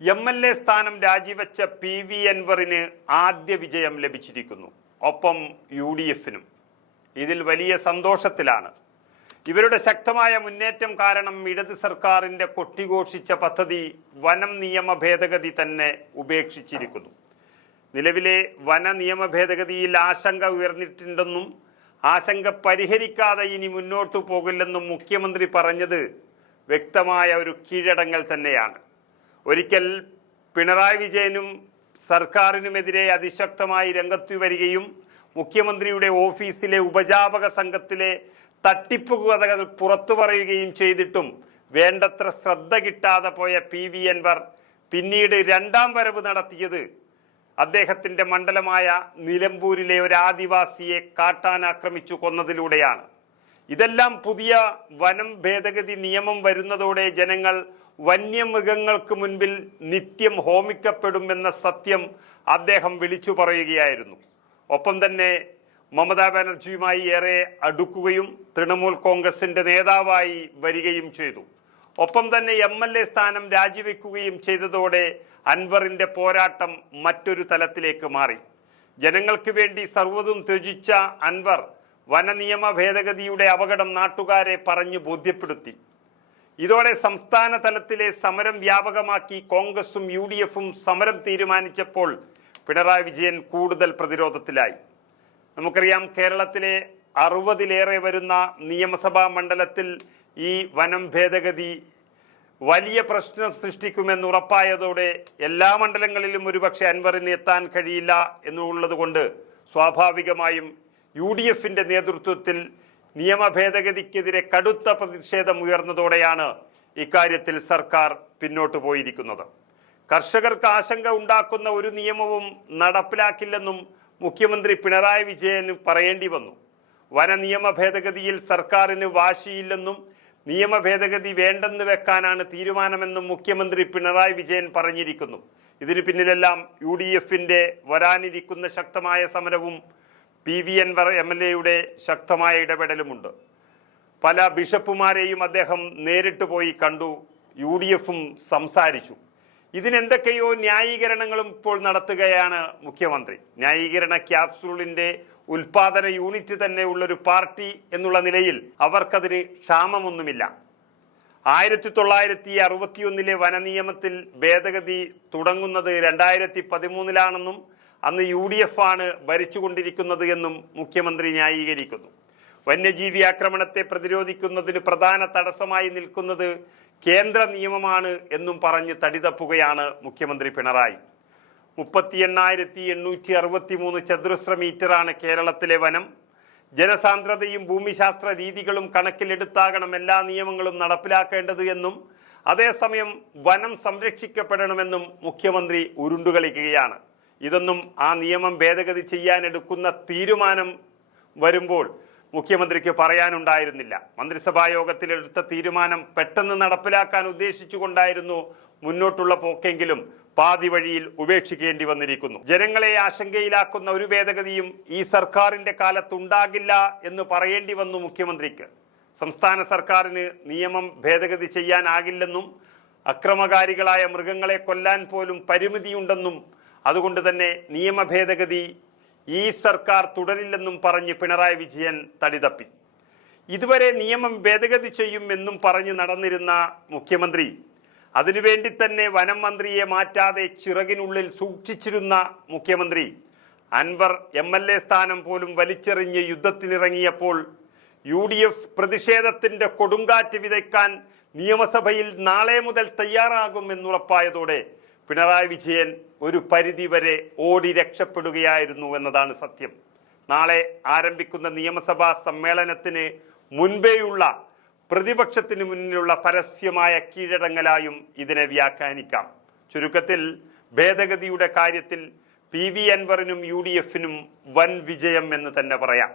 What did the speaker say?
MLA സ്ഥാനം രാജിവെച്ച PV അൻവറിന് ആദ്യ വിജയം ലഭിച്ചിരിക്കുന്നു. ഒപ്പം UDF-നും ഇതിൽ വലിയ സന്തോഷത്തിലാണ്. ഇവരുടെ ശക്തമായ മുന്നേറ്റം കാരണം ഇടത് സർക്കാരിന്റെ കൊട്ടിഘോഷിച്ച പദ്ധതി വനം നിയമ ഭേദഗതി തന്നെ ഉപേക്ഷിച്ചിരിക്കുന്നു. നിലവിലെ വന നിയമ ഭേദഗതിയിൽ ആശങ്ക ഉയർന്നിട്ടുണ്ടെന്നും ആശങ്ക പരിഹരിക്കാതെ ഇനി മുന്നോട്ടു പോകില്ലെന്നും മുഖ്യമന്ത്രി പറഞ്ഞത് വ്യക്തമായ ഒരു കീഴടങ്ങൽ തന്നെയാണ്. ഒരിക്കൽ പിണറായി വിജയനും സർക്കാരിനുമെതിരെ അതിശക്തമായി രംഗത്തു വരികയും മുഖ്യമന്ത്രിയുടെ ഓഫീസിലെ ഉപജാപക സംഘത്തിലെ തട്ടിപ്പ് കഥകൾ പുറത്തു പറയുകയും ചെയ്തിട്ടും വേണ്ടത്ര ശ്രദ്ധ കിട്ടാതെ പോയ PV അൻവർ പിന്നീട് രണ്ടാം വരവ് നടത്തിയത് അദ്ദേഹത്തിന്റെ മണ്ഡലമായ നിലമ്പൂരിലെ ഒരു ആദിവാസിയെ കാട്ടാൻ ആക്രമിച്ചു കൊന്നതിലൂടെയാണ്. ഇതെല്ലാം പുതിയ വനം ഭേദഗതി നിയമം വരുന്നതോടെ ജനങ്ങൾ വന്യമൃഗങ്ങൾക്ക് മുൻപിൽ നിത്യം ഹോമിക്കപ്പെടുമെന്ന സത്യം അദ്ദേഹം വിളിച്ചു പറയുകയായിരുന്നു. ഒപ്പം തന്നെ മമതാ ബാനർജിയുമായി ഏറെ അടുക്കുകയും തൃണമൂൽ കോൺഗ്രസിന്റെ നേതാവായി വരികയും ചെയ്തു. ഒപ്പം തന്നെ MLA സ്ഥാനം രാജിവെക്കുകയും ചെയ്തതോടെ അൻവറിന്റെ പോരാട്ടം മറ്റൊരു തലത്തിലേക്ക് മാറി. ജനങ്ങൾക്ക് വേണ്ടി സർവ്വതും ത്യജിച്ച അൻവർ വനനിയമ ഭേദഗതിയുടെ അപകടം നാട്ടുകാരെ പറഞ്ഞു ബോധ്യപ്പെടുത്തി. ഇതോടെ സംസ്ഥാന തലത്തിലെ സമരം വ്യാപകമാക്കി കോൺഗ്രസും UDF-ഉം സമരം തീരുമാനിച്ചപ്പോൾ പിണറായി വിജയൻ കൂടുതൽ പ്രതിരോധത്തിലായി. നമുക്കറിയാം, കേരളത്തിലെ 60-ലേറെ വരുന്ന നിയമസഭാ മണ്ഡലത്തിൽ ഈ വനം ഭേദഗതി വലിയ പ്രശ്നം സൃഷ്ടിക്കുമെന്ന് ഉറപ്പായതോടെ എല്ലാ മണ്ഡലങ്ങളിലും ഒരുപക്ഷെ അൻവറിന് എത്താൻ കഴിയില്ല എന്നുള്ളത് കൊണ്ട് സ്വാഭാവികമായും UDF-ന്റെ നേതൃത്വത്തിൽ നിയമ ഭേദഗതിക്കെതിരെ കടുത്ത പ്രതിഷേധം ഉയർന്നതോടെയാണ് ഇക്കാര്യത്തിൽ സർക്കാർ പിന്നോട്ടു പോയിരിക്കുന്നത്. കർഷകർക്ക് ആശങ്ക ഉണ്ടാക്കുന്ന ഒരു നിയമവും നടപ്പിലാക്കില്ലെന്നും മുഖ്യമന്ത്രി പിണറായി വിജയന് പറയേണ്ടി വന്നു. വന നിയമ ഭേദഗതിയിൽ സർക്കാരിന് വാശിയില്ലെന്നും നിയമ ഭേദഗതി വേണ്ടെന്ന് വെക്കാനാണ് തീരുമാനമെന്നും മുഖ്യമന്ത്രി പിണറായി വിജയൻ പറഞ്ഞിരിക്കുന്നു. ഇതിനു പിന്നിലെല്ലാം UDF-ന്റെ വരാനിരിക്കുന്ന ശക്തമായ സമരവും PV അൻവർ MLA-യുടെ ശക്തമായ ഇടപെടലുമുണ്ട്. പല ബിഷപ്പുമാരെയും അദ്ദേഹം നേരിട്ട് പോയി കണ്ടു. UDF-ഉം സംസാരിച്ചു. ഇതിനെന്തൊക്കെയോ ന്യായീകരണങ്ങളും ഇപ്പോൾ നടത്തുകയാണ് മുഖ്യമന്ത്രി. ന്യായീകരണ ക്യാപ്സൂളിന്റെ ഉൽപാദന യൂണിറ്റ് തന്നെ ഉള്ളൊരു പാർട്ടി എന്നുള്ള നിലയിൽ അവർക്കതിന് ക്ഷാമമൊന്നുമില്ല. 1961-ലെ വനനിയമത്തിൽ ഭേദഗതി തുടങ്ങുന്നത് 2013-ലാണെന്നും അന്ന് UDF ആണ് ഭരിച്ചുകൊണ്ടിരിക്കുന്നത് എന്നും മുഖ്യമന്ത്രി ന്യായീകരിക്കുന്നു. വന്യജീവി ആക്രമണത്തെ പ്രതിരോധിക്കുന്നതിന് പ്രധാന തടസ്സമായി നിൽക്കുന്നത് കേന്ദ്ര നിയമമാണ് എന്നും പറഞ്ഞ് തടിതപ്പുകയാണ് മുഖ്യമന്ത്രി പിണറായി. 38,863 ചതുരശ്ര മീറ്ററാണ് കേരളത്തിലെ വനം. ജനസാന്ദ്രതയും ഭൂമിശാസ്ത്ര രീതികളും കണക്കിലെടുത്താകണം എല്ലാ നിയമങ്ങളും നടപ്പിലാക്കേണ്ടത് എന്നും അതേസമയം വനം സംരക്ഷിക്കപ്പെടണമെന്നും മുഖ്യമന്ത്രി ഉരുണ്ടുകളിക്കുകയാണ്. ഇതൊന്നും ആ നിയമം ഭേദഗതി ചെയ്യാനെടുക്കുന്ന തീരുമാനം വരുമ്പോൾ മുഖ്യമന്ത്രിക്ക് പറയാനുണ്ടായിരുന്നില്ല. മന്ത്രിസഭാ യോഗത്തിലെടുത്ത തീരുമാനം പെട്ടെന്ന് നടപ്പിലാക്കാൻ ഉദ്ദേശിച്ചുകൊണ്ടായിരുന്നു മുന്നോട്ടുള്ള പോക്കെങ്കിലും പാതി വഴിയിൽ ഉപേക്ഷിക്കേണ്ടി വന്നിരിക്കുന്നു. ജനങ്ങളെ ആശങ്കയിലാക്കുന്ന ഒരു ഭേദഗതിയും ഈ സർക്കാരിന്റെ കാലത്തുണ്ടാകില്ല എന്ന് പറയേണ്ടി വന്നു മുഖ്യമന്ത്രിക്ക്. സംസ്ഥാന സർക്കാരിന് നിയമം ഭേദഗതി ചെയ്യാനാകില്ലെന്നും അക്രമകാരികളായ മൃഗങ്ങളെ കൊല്ലാൻ പോലും പരിമിതിയുണ്ടെന്നും അതുകൊണ്ട് തന്നെ നിയമ ഭേദഗതി ഈ സർക്കാർ തുടരില്ലെന്നും പറഞ്ഞ് പിണറായി വിജയൻ തടിതപ്പി. ഇതുവരെ നിയമം ഭേദഗതി ചെയ്യും എന്നും പറഞ്ഞ് നടന്നിരുന്ന മുഖ്യമന്ത്രി, അതിനുവേണ്ടി തന്നെ വനം മന്ത്രിയെ മാറ്റാതെ ചിറകിനുള്ളിൽ സൂക്ഷിച്ചിരുന്ന മുഖ്യമന്ത്രി അൻവർ MLA സ്ഥാനം പോലും വലിച്ചെറിഞ്ഞ് യുദ്ധത്തിനിറങ്ങിയപ്പോൾ UDF പ്രതിഷേധത്തിന്റെ കൊടുങ്കാറ്റ് വിതയ്ക്കാൻ നിയമസഭയിൽ നാളെ മുതൽ തയ്യാറാകും എന്നുറപ്പായതോടെ പിണറായി വിജയൻ ഒരു പരിധിവരെ ഓടി രക്ഷപ്പെടുകയായിരുന്നു എന്നതാണ് സത്യം. നാളെ ആരംഭിക്കുന്ന നിയമസഭാ സമ്മേളനത്തിന് മുൻപേയുള്ള പ്രതിപക്ഷത്തിന് മുന്നിലുള്ള പരസ്യമായ കീഴടങ്ങലായും ഇതിനെ വ്യാഖ്യാനിക്കാം. ചുരുക്കത്തിൽ ഭേദഗതിയുടെ കാര്യത്തിൽ PV അൻവറിനും UDF-നും വൻ വിജയം എന്ന് തന്നെ പറയാം.